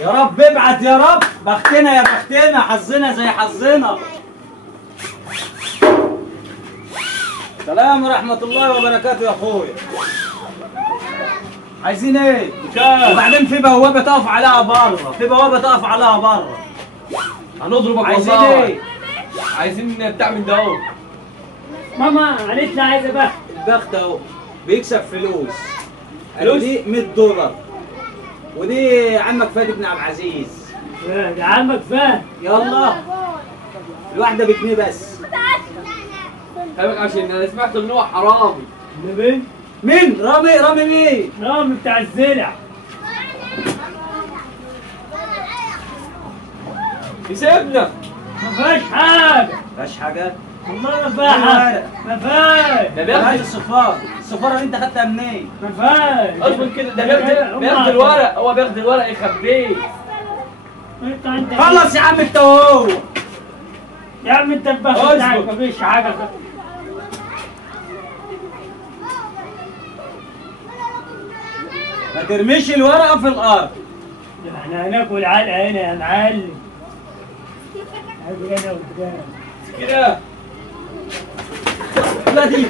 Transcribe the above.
يا رب ابعت يا رب، بختنا يا بختنا، حظنا زي حظنا. السلام ورحمة الله وبركاته يا اخويا. عايزين ايه؟ وبعدين في بوابة تقف عليها بره، في بوابة تقف عليها بره. هنضربك. عايزين والله ايه؟ عايزين بتاع من ده اهو. ماما قالت لي عايزه بخت. البخت اهو بيكسب فلوس. فلوس؟ دي $100 ودي عمك فادي بن عبد العزيز. ده عمك فهد. يلا الواحدة بجنيه بس. خلي عشان انا سمعت ان هو حرامي. مين؟ مين؟ رامي مين؟ رامي بتاع الزرع. يسيبنا. ما فيهاش حاجه. مفيهاش حاجة؟ والله ما فيها حاجه. ما فيهاش. ده هات بياخد الصفارة اللي انت خدتها منين؟ ما فيهاش. اصبر كده، ده بياخد الورق، هو بياخد الورق يخبيه. انت عندك خلص يا عم انت وهو. يا عم انت البخت اصبر. بتاعك ما فيش حاجه. ما ترميش الورقة في الأرض. احنا هناكل علقه هنا يا معلم. هاجي انا قدام. كده لا دي